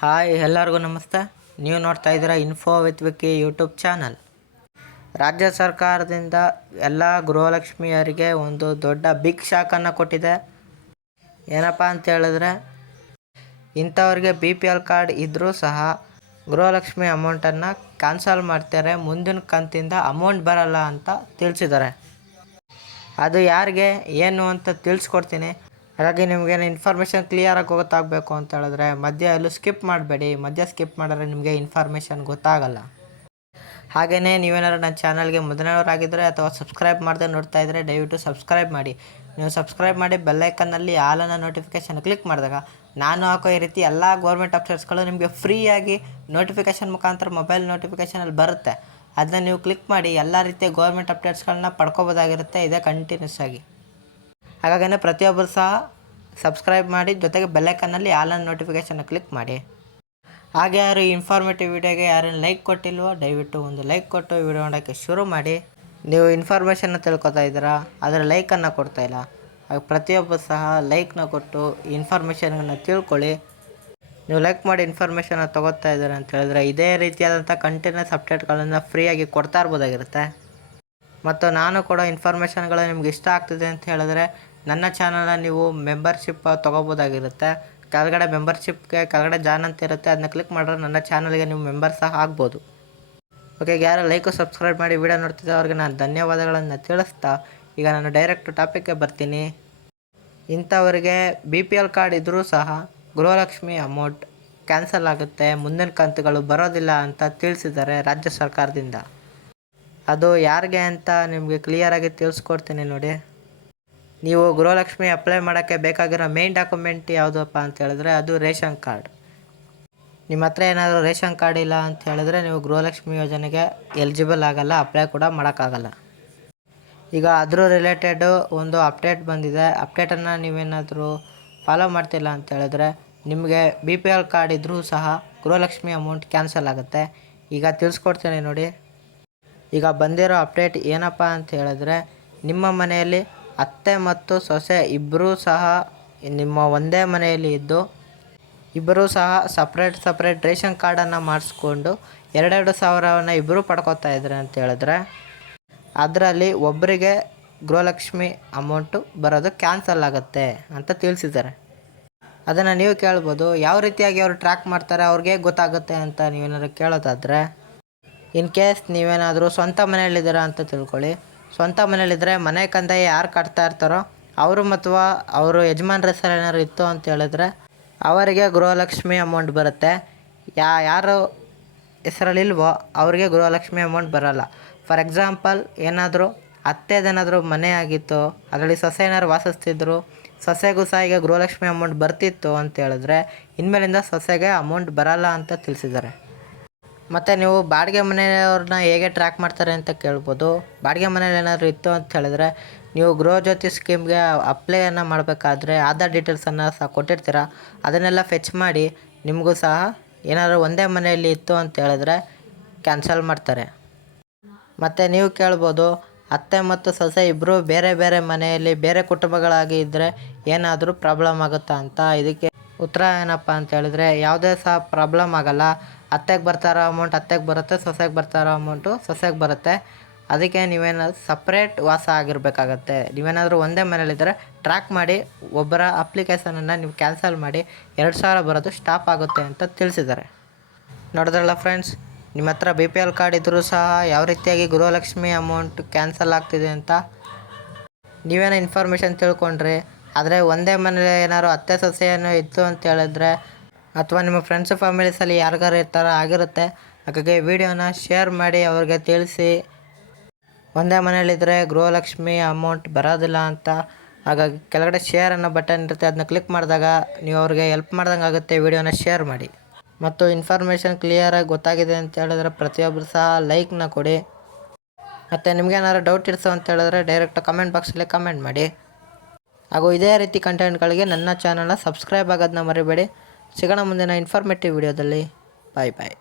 Hi ಎಲ್ಲರಿಗೂ ನಮಸ್ತೆ. ನೀವು ನೋಡ್ತಾ ಇದ್ದೀರಾ info with Vicky YouTube channel. ರಾಜ್ಯ ಸರ್ಕಾರದಿಂದ ಎಲ್ಲ ಗೃಹಲಕ್ಷ್ಮಿಯರಿಗೆ ಒಂದು ದೊಡ್ಡ ಬಿಗ್ ಶಾಕನ್ನು ಕೊಟ್ಟಿದೆ. ಏನಪ್ಪ ಅಂತ ಹೇಳಿದ್ರೆ, ಇಂಥವ್ರಿಗೆ BPL ಕಾರ್ಡ್ ಇದ್ದರೂ ಸಹ ಗೃಹಲಕ್ಷ್ಮಿ ಅಮೌಂಟನ್ನು ಕ್ಯಾನ್ಸಲ್ ಮಾಡ್ತಾರೆ, ಮುಂದಿನ ಕಂತಿಂದ ಅಮೌಂಟ್ ಬರಲ್ಲ ಅಂತ ತಿಳಿಸಿದ್ದಾರೆ. ಅದು ಯಾರಿಗೆ ಏನು ಅಂತ ತಿಳಿಸ್ಕೊಡ್ತೀನಿ. ಹಾಗಾಗಿ ನಿಮಗೇನು ಇನ್ಫಾರ್ಮೇಷನ್ ಕ್ಲಿಯರಾಗಿ ಗೊತ್ತಾಗಬೇಕು ಅಂತ ಹೇಳಿದ್ರೆ ಮಧ್ಯ ಎಲ್ಲೂ ಸ್ಕಿಪ್ ಮಾಡಬೇಡಿ. ಮಧ್ಯ ಸ್ಕಿಪ್ ಮಾಡಿದ್ರೆ ನಿಮಗೆ ಇನ್ಫಾರ್ಮೇಷನ್ ಗೊತ್ತಾಗಲ್ಲ. ಹಾಗೆಯೇ ನೀವೇನಾದ್ರು ನನ್ನ ಚಾನಲ್ಗೆ ಮೊದಲನೇವರಾಗಿದ್ದರೆ ಅಥವಾ ಸಬ್ಸ್ಕ್ರೈಬ್ ಮಾಡದೆ ನೋಡ್ತಾ ಇದ್ದರೆ ದಯವಿಟ್ಟು ಸಬ್ಸ್ಕ್ರೈಬ್ ಮಾಡಿ. ನೀವು ಸಬ್ಸ್ಕ್ರೈಬ್ ಮಾಡಿ ಬೆಲ್ಲೈಕನ್ನಲ್ಲಿ ಆಲನ್ನು ನೋಟಿಫಿಕೇಷನ್ ಕ್ಲಿಕ್ ಮಾಡಿದಾಗ ನಾನು ಹಾಕೋ ಈ ರೀತಿ ಎಲ್ಲ ಗೌರ್ಮೆಂಟ್ ಅಪ್ಡೇಟ್ಸ್ಗಳು ನಿಮಗೆ ಫ್ರೀಯಾಗಿ ನೋಟಿಫಿಕೇಷನ್ ಮುಖಾಂತರ ಮೊಬೈಲ್ ನೋಟಿಫಿಕೇಷನಲ್ಲಿ ಬರುತ್ತೆ. ಅದನ್ನ ನೀವು ಕ್ಲಿಕ್ ಮಾಡಿ ಎಲ್ಲ ರೀತಿಯ ಗೌರ್ಮೆಂಟ್ ಅಪ್ಡೇಟ್ಸ್ಗಳನ್ನ ಪಡ್ಕೋಬೋದಾಗಿರುತ್ತೆ ಇದೇ ಕಂಟಿನ್ಯೂಸ್ ಆಗಿ. ಹಾಗಾಗಿನೇ ಪ್ರತಿಯೊಬ್ಬರು ಸಹ ಸಬ್ಸ್ಕ್ರೈಬ್ ಮಾಡಿ, ಜೊತೆಗೆ ಬೆಲ್ಲೈಕನ್ನಲ್ಲಿ ಆಲನ್ನು ನೋಟಿಫಿಕೇಷನ್ ಕ್ಲಿಕ್ ಮಾಡಿ. ಹಾಗೆ ಯಾರು ಇನ್ಫಾರ್ಮೇಟಿವ್ ವಿಡಿಯೋಗೆ ಯಾರೇನು ಲೈಕ್ ಕೊಟ್ಟಿಲ್ವೋ ದಯವಿಟ್ಟು ಒಂದು ಲೈಕ್ ಕೊಟ್ಟು ವಿಡಿಯೋ ನೋಡೋಕ್ಕೆ ಶುರು ಮಾಡಿ. ನೀವು ಇನ್ಫಾರ್ಮೇಷನ್ನ ತಿಳ್ಕೊತಾ ಇದ್ದೀರಾ, ಆದರೆ ಲೈಕನ್ನು ಕೊಡ್ತಾಯಿಲ್ಲ. ಹಾಗೆ ಪ್ರತಿಯೊಬ್ಬರು ಸಹ ಲೈಕ್ನ ಕೊಟ್ಟು ಇನ್ಫಾರ್ಮೇಷನನ್ನು ತಿಳ್ಕೊಳ್ಳಿ. ನೀವು ಲೈಕ್ ಮಾಡಿ ಇನ್ಫಾರ್ಮೇಷನ್ನ ತೊಗೋತಾ ಇದ್ದೀರಾ ಅಂತ ಹೇಳಿದ್ರೆ ಇದೇ ರೀತಿಯಾದಂಥ ಕಂಟಿನ್ಯೂಸ್ ಅಪ್ಡೇಟ್ಗಳನ್ನು ಫ್ರೀಯಾಗಿ ಕೊಡ್ತಾ ಇರ್ಬೋದಾಗಿರುತ್ತೆ. ಮತ್ತು ನಾನು ಕೊಡೋ ಇನ್ಫಾರ್ಮೇಷನ್ಗಳು ನಿಮ್ಗೆ ಇಷ್ಟ ಆಗ್ತಿದೆ ಅಂತ ಹೇಳಿದ್ರೆ ನನ್ನ ಚಾನಲ್ನ ನೀವು ಮೆಂಬರ್ಶಿಪ್ ತೊಗೋಬೋದಾಗಿರುತ್ತೆ. ಕೆಳಗಡೆ ಮೆಂಬರ್ಶಿಪ್ಗೆ ಕೆಳಗಡೆ ಜಾನ್ ಅಂತ ಇರುತ್ತೆ, ಅದನ್ನ ಕ್ಲಿಕ್ ಮಾಡಿದ್ರೆ ನನ್ನ ಚಾನಲ್ಗೆ ನೀವು ಮೆಂಬರ್ ಸಹ ಆಗ್ಬೋದು. ಓಕೆ, ಯಾರು ಲೈಕು ಸಬ್ಸ್ಕ್ರೈಬ್ ಮಾಡಿ ವಿಡಿಯೋ ನೋಡ್ತಿದ್ದೆ ಅವ್ರಿಗೆ ನಾನು ಧನ್ಯವಾದಗಳನ್ನು ತಿಳಿಸ್ತಾ ಈಗ ನಾನು ಡೈರೆಕ್ಟ್ ಟಾಪಿಕ್ಗೆ ಬರ್ತೀನಿ. ಇಂಥವರಿಗೆ BPL ಕಾರ್ಡ್ ಇದ್ದರೂ ಸಹ ಗೃಹಲಕ್ಷ್ಮಿ ಅಮೌಂಟ್ ಕ್ಯಾನ್ಸಲ್ ಆಗುತ್ತೆ, ಮುಂದಿನ ಕಂತುಗಳು ಬರೋದಿಲ್ಲ ಅಂತ ತಿಳಿಸಿದ್ದಾರೆ ರಾಜ್ಯ ಸರ್ಕಾರದಿಂದ. ಅದು ಯಾರಿಗೆ ಅಂತ ನಿಮಗೆ ಕ್ಲಿಯರಾಗಿ ತಿಳಿಸ್ಕೊಡ್ತೀನಿ ನೋಡಿ. ನೀವು ಗೃಹಲಕ್ಷ್ಮಿ ಅಪ್ಲೈ ಮಾಡೋಕ್ಕೆ ಬೇಕಾಗಿರೋ ಮೇನ್ ಡಾಕ್ಯುಮೆಂಟ್ ಯಾವುದಪ್ಪ ಅಂತ ಹೇಳಿದ್ರೆ ಅದು ರೇಷನ್ ಕಾರ್ಡ್. ನಿಮ್ಮ ಹತ್ರ ಏನಾದರೂ ರೇಷನ್ ಕಾರ್ಡ್ ಇಲ್ಲ ಅಂತ ಹೇಳಿದ್ರೆ ನೀವು ಗೃಹಲಕ್ಷ್ಮಿ ಯೋಜನೆಗೆ ಎಲಿಜಿಬಲ್ ಆಗಲ್ಲ, ಅಪ್ಲೈ ಕೂಡ ಮಾಡೋಕ್ಕಾಗಲ್ಲ. ಈಗ ಅದ್ರ ರಿಲೇಟೆಡು ಒಂದು ಅಪ್ಡೇಟ್ ಬಂದಿದೆ. ಅಪ್ಡೇಟನ್ನು ನೀವೇನಾದರೂ ಫಾಲೋ ಮಾಡ್ತಿಲ್ಲ ಅಂತ ಹೇಳಿದ್ರೆ ನಿಮಗೆ BPL ಕಾರ್ಡ್ ಇದ್ದರೂ ಸಹ ಗೃಹಲಕ್ಷ್ಮಿ ಅಮೌಂಟ್ ಕ್ಯಾನ್ಸಲ್ ಆಗುತ್ತೆ. ಈಗ ತಿಳಿಸ್ಕೊಡ್ತೀನಿ ನೋಡಿ. ಈಗ ಬಂದಿರೋ ಅಪ್ಡೇಟ್ ಏನಪ್ಪ ಅಂತ ಹೇಳಿದ್ರೆ, ನಿಮ್ಮ ಮನೆಯಲ್ಲಿ ಅತ್ತೆ ಮತ್ತು ಸೊಸೆ ಇಬ್ಬರೂ ಸಹ ನಿಮ್ಮ ಒಂದೇ ಮನೆಯಲ್ಲಿ ಇದ್ದು ಇಬ್ಬರೂ ಸಹ ಸಪ್ರೇಟ್ ರೇಷನ್ ಕಾರ್ಡನ್ನು ಮಾಡಿಸ್ಕೊಂಡು 2,000 ಇಬ್ಬರೂ ಪಡ್ಕೊತಾ ಇದ್ದಾರೆ ಅಂತ ಹೇಳಿದ್ರೆ ಅದರಲ್ಲಿ ಒಬ್ಬರಿಗೆ ಗೃಹಲಕ್ಷ್ಮಿ ಅಮೌಂಟು ಬರೋದು ಕ್ಯಾನ್ಸಲ್ ಆಗುತ್ತೆ ಅಂತ ತಿಳಿಸಿದ್ದಾರೆ. ಅದನ್ನು ನೀವು ಕೇಳ್ಬೋದು, ಯಾವ ರೀತಿಯಾಗಿ ಅವರು ಟ್ರ್ಯಾಕ್ ಮಾಡ್ತಾರೆ, ಅವ್ರಿಗೆ ಗೊತ್ತಾಗುತ್ತೆ ಅಂತ ನೀವೇನಾದ್ರು ಕೇಳೋದಾದರೆ, ಇನ್ ಕೇಸ್ ನೀವೇನಾದರೂ ಸ್ವಂತ ಮನೆಯಲ್ಲಿದ್ದೀರಾ ಅಂತ ತಿಳ್ಕೊಳ್ಳಿ. ಸ್ವಂತ ಮನೇಲಿದ್ದರೆ ಮನೆ ಕಂದಾಯ ಯಾರು ಕಟ್ತಾ ಇರ್ತಾರೋ ಅವರು ಅಥವಾ ಅವರು ಯಜಮಾನ್ರ ಹೆಸರು ಏನಾದ್ರು ಇತ್ತು ಅಂತ ಹೇಳಿದ್ರೆ ಅವರಿಗೆ ಗೃಹಲಕ್ಷ್ಮಿ ಅಮೌಂಟ್ ಬರುತ್ತೆ. ಯಾರು ಹೆಸರಲ್ಲಿಲ್ವೋ ಅವರಿಗೆ ಗೃಹಲಕ್ಷ್ಮಿ ಅಮೌಂಟ್ ಬರೋಲ್ಲ. ಫಾರ್ ಎಕ್ಸಾಂಪಲ್, ಏನಾದರೂ ಅತ್ತೆದೇನಾದರೂ ಮನೆ ಆಗಿತ್ತು, ಅದರಲ್ಲಿ ಸೊಸೆ ಏನಾದ್ರು ವಾಸಿಸ್ತಿದ್ರು, ಸೊಸೆಗೂ ಸಹ ಈಗ ಗೃಹಲಕ್ಷ್ಮಿ ಅಮೌಂಟ್ ಬರ್ತಿತ್ತು ಅಂತ ಹೇಳಿದ್ರೆ ಇನ್ಮೇಲಿಂದ ಸೊಸೆಗೆ ಅಮೌಂಟ್ ಬರಲ್ಲ ಅಂತ ತಿಳಿಸಿದ್ದಾರೆ. ಮತ್ತು ನೀವು ಬಾಡಿಗೆ ಮನೆಯವ್ರನ್ನ ಹೇಗೆ ಟ್ರ್ಯಾಕ್ ಮಾಡ್ತಾರೆ ಅಂತ ಕೇಳ್ಬೋದು. ಬಾಡಿಗೆ ಮನೇಲಿ ಏನಾದರೂ ಇತ್ತು ಅಂತ ಹೇಳಿದ್ರೆ ನೀವು ಗೃಹಜ್ಯೋತಿ ಸ್ಕೀಮ್ಗೆ ಅಪ್ಲೈಯನ್ನು ಮಾಡಬೇಕಾದ್ರೆ ಆಧಾರ್ ಡೀಟೇಲ್ಸನ್ನು ಸಹ ಕೊಟ್ಟಿರ್ತೀರ, ಅದನ್ನೆಲ್ಲ ಫೆಚ್ ಮಾಡಿ ನಿಮಗೂ ಸಹ ಏನಾದರೂ ಒಂದೇ ಮನೆಯಲ್ಲಿ ಇತ್ತು ಅಂತ ಹೇಳಿದ್ರೆ ಕ್ಯಾನ್ಸಲ್ ಮಾಡ್ತಾರೆ. ಮತ್ತು ನೀವು ಕೇಳ್ಬೋದು, ಅತ್ತೆ ಮತ್ತು ಸೊಸೆ ಇಬ್ಬರು ಬೇರೆ ಬೇರೆ ಮನೆಯಲ್ಲಿ ಬೇರೆ ಕುಟುಂಬಗಳಾಗಿ ಇದ್ದರೆ ಏನಾದರೂ ಪ್ರಾಬ್ಲಮ್ ಆಗುತ್ತಾ ಅಂತ. ಇದಕ್ಕೆ ಉತ್ತರ ಏನಪ್ಪ ಅಂತ ಹೇಳಿದ್ರೆ ಯಾವುದೇ ಸಹ ಪ್ರಾಬ್ಲಮ್ ಆಗೋಲ್ಲ. ಅತ್ತೆಗೆ ಬರ್ತಾರೋ ಅಮೌಂಟ್ ಅತ್ತೆಗೆ ಬರುತ್ತೆ, ಸೊಸೆಗೆ ಬರ್ತಾರೋ ಅಮೌಂಟು ಸೊಸೆಗೆ ಬರುತ್ತೆ. ಅದಕ್ಕೆ ನೀವೇನಾದ್ರು ಸಪ್ರೇಟ್ ವಾಸ ಆಗಿರಬೇಕಾಗತ್ತೆ. ನೀವೇನಾದರೂ ಒಂದೇ ಮನೇಲಿದ್ದರೆ ಟ್ರ್ಯಾಕ್ ಮಾಡಿ ಒಬ್ಬರ ಅಪ್ಲಿಕೇಶನನ್ನು ನೀವು ಕ್ಯಾನ್ಸಲ್ ಮಾಡಿ 2,000 ಬರೋದು ಸ್ಟಾಪ್ ಆಗುತ್ತೆ ಅಂತ ತಿಳಿಸಿದ್ದಾರೆ. ನೋಡಿದ್ರಲ್ಲ ಫ್ರೆಂಡ್ಸ್, ನಿಮ್ಮ ಹತ್ರ BPL ಕಾರ್ಡ್ ಇದ್ದರೂ ಸಹ ಯಾವ ರೀತಿಯಾಗಿ ಗೃಹಲಕ್ಷ್ಮಿ ಅಮೌಂಟ್ ಕ್ಯಾನ್ಸಲ್ ಆಗ್ತಿದೆ ಅಂತ ನೀವೇನೋ ಇನ್ಫಾರ್ಮೇಷನ್ ತಿಳ್ಕೊಂಡ್ರಿ. ಆದರೆ ಒಂದೇ ಮನೇಲಿ ಏನಾದ್ರು ಅತ್ತೆ ಸೊಸೆ ಏನೋ ಇತ್ತು ಅಂತ ಹೇಳಿದ್ರೆ ಅಥವಾ ನಿಮ್ಮ ಫ್ರೆಂಡ್ಸು ಫ್ಯಾಮಿಲೀಸಲ್ಲಿ ಯಾರಿಗಾರು ಇರ್ತಾರೋ ಆಗಿರುತ್ತೆ. ಹಾಗಾಗಿ ವಿಡಿಯೋನ ಶೇರ್ ಮಾಡಿ ಅವ್ರಿಗೆ ತಿಳಿಸಿ, ಒಂದೇ ಮನೇಲಿದ್ದರೆ ಗೃಹಲಕ್ಷ್ಮಿ ಅಮೌಂಟ್ ಬರೋದಿಲ್ಲ ಅಂತ. ಹಾಗಾಗಿ ಕೆಳಗಡೆ ಶೇರ್ ಅನ್ನೋ ಬಟನ್ ಇರುತ್ತೆ, ಅದನ್ನ ಕ್ಲಿಕ್ ಮಾಡಿದಾಗ ನೀವು ಅವ್ರಿಗೆ ಹೆಲ್ಪ್ ಮಾಡ್ದಂಗೆ ಆಗುತ್ತೆ. ವಿಡಿಯೋನ ಶೇರ್ ಮಾಡಿ. ಮತ್ತು ಇನ್ಫಾರ್ಮೇಷನ್ ಕ್ಲಿಯರಾಗಿ ಗೊತ್ತಾಗಿದೆ ಅಂತ ಹೇಳಿದ್ರೆ ಪ್ರತಿಯೊಬ್ಬರು ಸಹ ಲೈಕ್ನ ಕೊಡಿ. ಮತ್ತು ನಿಮಗೇನಾದ್ರು ಡೌಟ್ ಇರ್ಸೋ ಅಂತ ಹೇಳಿದ್ರೆ ಡೈರೆಕ್ಟ್ ಕಮೆಂಟ್ ಬಾಕ್ಸಲ್ಲಿ ಕಮೆಂಟ್ ಮಾಡಿ. ಹಾಗೂ ಇದೇ ರೀತಿ ಕಂಟೆಂಟ್ಗಳಿಗೆ ನನ್ನ ಚಾನಲ್ನ ಸಬ್ಸ್ಕ್ರೈಬ್ ಆಗೋದನ್ನ ಮರಿಬೇಡಿ. ಸಿಗೋಣ ಮುಂದಿನ ಇನ್ಫಾರ್ಮೇಟಿವ್ ವಿಡಿಯೋದಲ್ಲಿ. ಬಾಯ್ ಬಾಯ್.